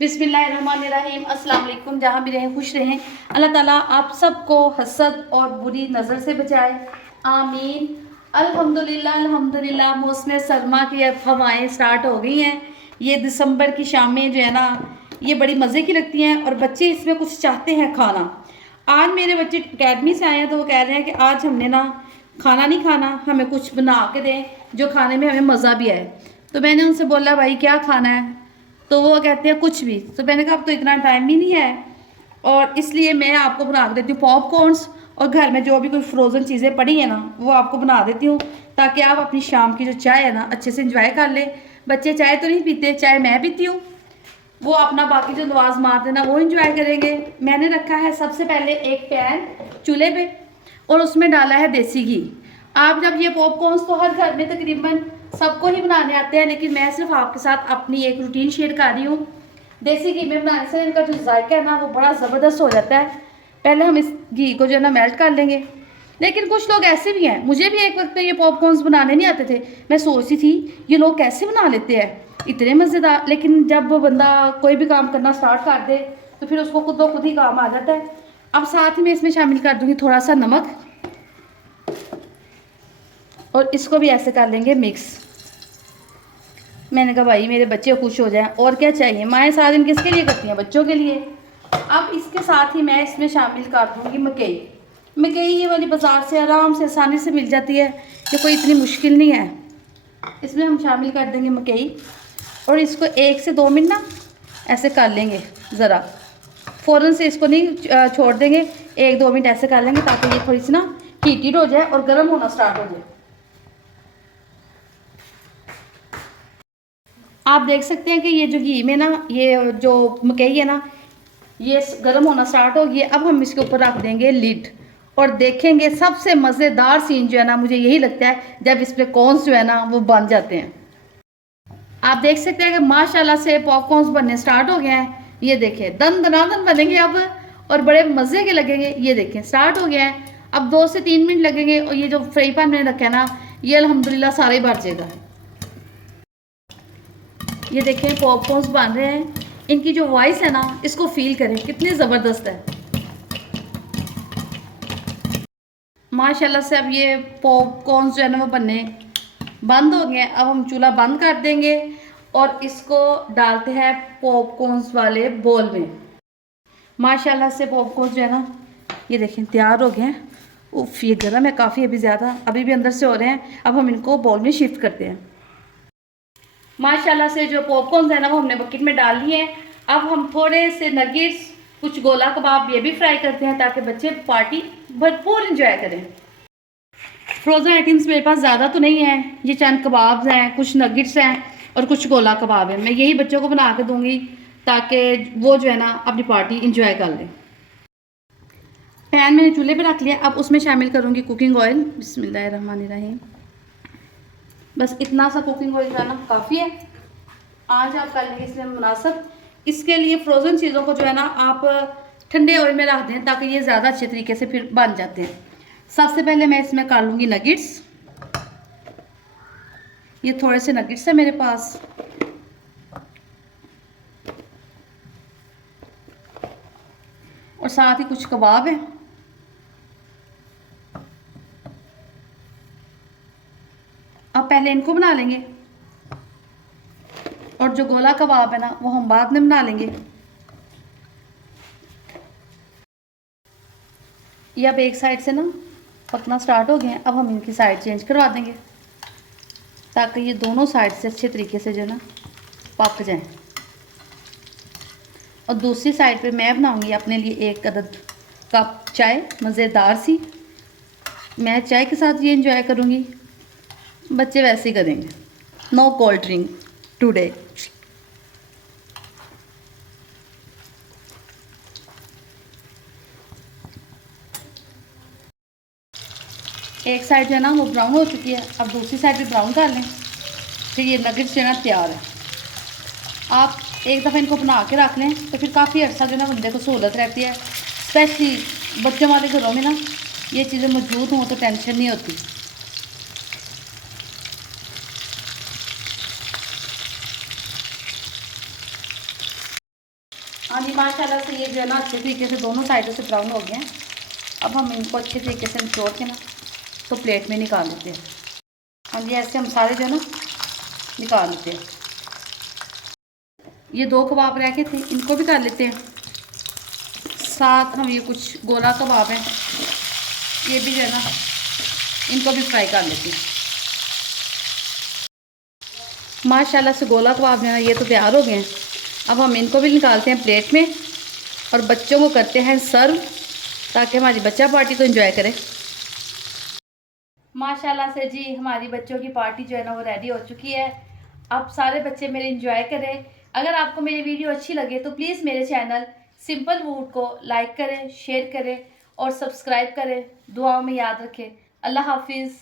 बिस्मिल्लाहिर्रहमानिर्रहीम। अस्सलाम वालेकुम। जहाँ भी रहें खुश रहें। अल्लाह ताला आप सबको हसद और बुरी नज़र से बचाए, आमीन। अल्हम्दुलिल्लाह अल्हम्दुलिल्लाह। मौसम सरमा की अब हवाएँ स्टार्ट हो गई हैं। ये दिसंबर की शामें जो है ना, ये बड़ी मज़े की लगती हैं और बच्चे इसमें कुछ चाहते हैं खाना। आज मेरे बच्चे अकेडमी से आए हैं तो वो कह रहे हैं कि आज हमने ना खाना नहीं खाना, हमें कुछ बना के दें जो खाने में हमें मज़ा भी आए। तो मैंने उनसे बोला भाई क्या खाना है, तो वो कहते हैं कुछ भी। तो मैंने कहा अब तो इतना टाइम ही नहीं है और इसलिए मैं आपको बना के देती हूँ पॉपकॉर्न्स, और घर में जो भी कोई फ्रोज़न चीज़ें पड़ी हैं ना वो आपको बना देती हूँ, ताकि आप अपनी शाम की जो चाय है ना अच्छे से इंजॉय कर लें। बच्चे चाय तो नहीं पीते, चाय मैं पीती हूँ। वो अपना बाकी जो नवाज मार देना वो इंजॉय करेंगे। मैंने रखा है सबसे पहले एक पैन चूल्हे पे और उसमें डाला है देसी घी। आप जब ये पॉपकॉर्न्स तो हर घर में तकरीबन सबको ही बनाने आते हैं, लेकिन मैं सिर्फ आपके साथ अपनी एक रूटीन शेयर कर रही हूँ। देसी घी में बनाने से इनका जो जायका है ना वो बड़ा ज़बरदस्त हो जाता है। पहले हम इस घी को जो है ना मेल्ट कर लेंगे। लेकिन कुछ लोग ऐसे भी हैं, मुझे भी एक वक्त में ये पॉपकॉर्न्स बनाने नहीं आते थे। मैं सोचती थी ये लोग कैसे बना लेते हैं इतने मज़ेदार, लेकिन जब वो बंदा कोई भी काम करना स्टार्ट कर दे तो फिर उसको खुद ब खुद ही काम आ जाता है। अब साथ ही मैं इसमें शामिल कर दूँगी थोड़ा सा नमक और इसको भी ऐसे कर लेंगे मिक्स। मैंने कहा भाई मेरे बच्चे खुश हो जाएं, और क्या चाहिए। माएँ सारा दिन किसके लिए करती हैं, बच्चों के लिए। अब इसके साथ ही मैं इसमें शामिल कर दूँगी मकई। मकई ये वाली बाज़ार से आराम से आसानी से मिल जाती है, ये कोई इतनी मुश्किल नहीं है। इसमें हम शामिल कर देंगे मकई और इसको 1 से 2 मिनट ना ऐसे कर लेंगे। ज़रा फ़ौरन से इसको नहीं छोड़ देंगे, 1-2 मिनट ऐसे कर लेंगे ताकि ये थोड़ी सी ना हीटेड हो जाए और गर्म होना स्टार्ट हो जाए। आप देख सकते हैं कि ये जो घी में ना ये जो मकई है ना ये गर्म होना स्टार्ट हो गया। अब हम इसके ऊपर रख देंगे लिड और देखेंगे सबसे मज़ेदार सीन जो है ना, मुझे यही लगता है जब इस पे कॉर्न्स जो है ना वो बन जाते हैं। आप देख सकते हैं कि माशाल्लाह से पॉपकॉर्न्स बनने स्टार्ट हो गए हैं। ये देखें दन दनादन बनेंगे अब और बड़े मज़े के लगेंगे। ये देखें स्टार्ट हो गया है। अब 2 से 3 मिनट लगेंगे और ये जो फ्राई पैन मैंने रखा है ना ये अल्हम्दुलिल्लाह सारे भर जाएगा। ये देखें पॉपकॉर्न्स बन रहे हैं। इनकी जो वॉइस है ना इसको फील करें कितनी ज़बरदस्त है माशाल्लाह से। अब ये पॉपकॉर्न्स जो है ना वो बनने बंद हो गए। अब हम चूल्हा बंद कर देंगे और इसको डालते हैं पॉपकॉर्न्स वाले बोल में। माशाल्लाह से पॉपकॉर्न्स जो है ना ये देखें तैयार हो गए हैं। उफ ये गर्म है काफ़ी, अभी ज़्यादा अभी भी अंदर से हो रहे हैं। अब हम इनको बोल में शिफ्ट करते हैं। माशाल्लाह से जो पॉपकॉर्न्स है ना वो हमने बकेट में डाल लिए हैं। अब हम थोड़े से नगेट्स, कुछ गोला कबाब ये भी फ्राई करते हैं ताकि बच्चे पार्टी भरपूर इंजॉय करें। फ्रोज़न आइटम्स मेरे पास ज़्यादा तो नहीं है, ये चंद कबाब्स हैं, कुछ नगेट्स हैं और कुछ गोला कबाब है। मैं यही बच्चों को बना के दूंगी ताकि वो जो है ना अपनी पार्टी इंजॉय कर लें। पैन मैंने चूल्हे पे रख लिया। अब उसमें शामिल करूँगी कुकिंग ऑयल। बिस्मिल्लाहिर्रहमानिर्रहीम। बस इतना सा कुकिंग ऑयल डालना काफ़ी है। आज आप कर लेंगे इसमें मुनासिब। इसके लिए फ्रोज़न चीज़ों को जो है ना आप ठंडे ऑयल में रख दें ताकि ये ज़्यादा अच्छे तरीके से फिर बन जाते हैं। सबसे पहले मैं इसमें कर लूँगी नगेट्स। ये थोड़े से नगेट्स है मेरे पास। और साथ ही कुछ कबाब है। अब पहले इनको बना लेंगे और जो गोला कबाब है ना वो हम बाद में बना लेंगे। ये अब एक साइड से ना पकना स्टार्ट हो गए हैं। अब हम इनकी साइड चेंज करवा देंगे ताकि ये दोनों साइड से अच्छे तरीके से जो ना पक जाएं। और दूसरी साइड पे मैं बनाऊंगी अपने लिए 1 अदद कप चाय, मज़ेदार सी। मैं चाय के साथ ये इंजॉय करूँगी, बच्चे वैसे ही करेंगे। No cold drink today. एक साइड जो है ना वो ब्राउन हो चुकी है, अब दूसरी साइड भी ब्राउन कर लें। फिर ये नगेट्स जो है ना तैयार है। आप एक दफ़ा इनको बना के रख लें तो फिर काफ़ी अर्सा जो है ना बंदे को सहूलत रहती है। स्पेशली बच्चों वाले घरों में ना ये चीज़ें मौजूद हों तो टेंशन नहीं होती। हाँ जी, माशाल्लाह से ये जो है ना अच्छे तरीके से दोनों साइडों से ब्राउन हो गए हैं। अब हम इनको अच्छे तरीके से निचोड़ के ना तो प्लेट में निकाल लेते हैं। हाँ जी, ऐसे हम सारे जो है ना निकाल लेते हैं। ये 2 कबाब रह गए थे, इनको भी कर लेते हैं। साथ हम ये कुछ गोला कबाब हैं, ये भी जो है ना इनको भी फ्राई कर लेते हैं। माशाल्लाह से गोला कबाब जो है ना ये तो तैयार हो गए हैं। अब हम इनको भी निकालते हैं प्लेट में और बच्चों को करते हैं सर्व, ताकि हमारी बच्चा पार्टी तो एंजॉय करे। माशाल्लाह से जी हमारी बच्चों की पार्टी जो है ना वो रेडी हो चुकी है। अब सारे बच्चे मेरे एंजॉय करें। अगर आपको मेरी वीडियो अच्छी लगे तो प्लीज़ मेरे चैनल सिंपल फूड को लाइक करें, शेयर करें और सब्सक्राइब करें। दुआओं में याद रखें। अल्लाह हाफिज़।